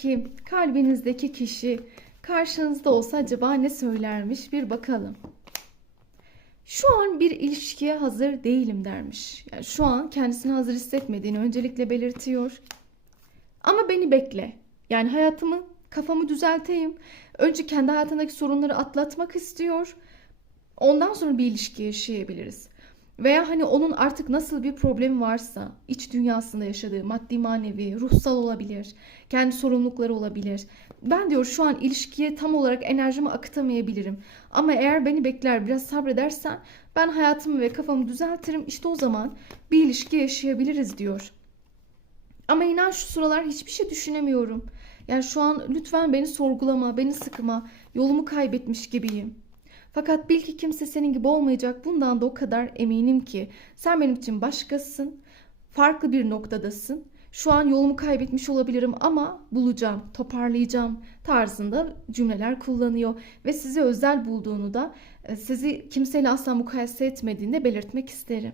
Ki kalbinizdeki kişi karşınızda olsa acaba ne söylermiş bir bakalım. Şu an bir ilişkiye hazır değilim dermiş. Yani şu an kendisini hazır hissetmediğini öncelikle belirtiyor. Ama beni bekle. Yani hayatımı, kafamı düzelteyim. Önce kendi hayatındaki sorunları atlatmak istiyor. Ondan sonra bir ilişki yaşayabiliriz. Veya hani onun artık nasıl bir problemi varsa, iç dünyasında yaşadığı maddi manevi, ruhsal olabilir, kendi sorumlulukları olabilir. Ben diyor şu an ilişkiye tam olarak enerjimi akıtamayabilirim. Ama eğer beni bekler, biraz sabredersen ben hayatımı ve kafamı düzeltirim. İşte o zaman bir ilişki yaşayabiliriz diyor. Ama inan şu sıralar hiçbir şey düşünemiyorum. Yani şu an lütfen beni sorgulama, beni sıkma. Yolumu kaybetmiş gibiyim. Fakat bil ki kimse senin gibi olmayacak. Bundan da o kadar eminim ki. Sen benim için başkasın. Farklı bir noktadasın. Şu an yolumu kaybetmiş olabilirim ama bulacağım, toparlayacağım tarzında cümleler kullanıyor. Ve sizi özel bulduğunu da, e, sizi kimseyle asla mukayese etmediğini de belirtmek isterim.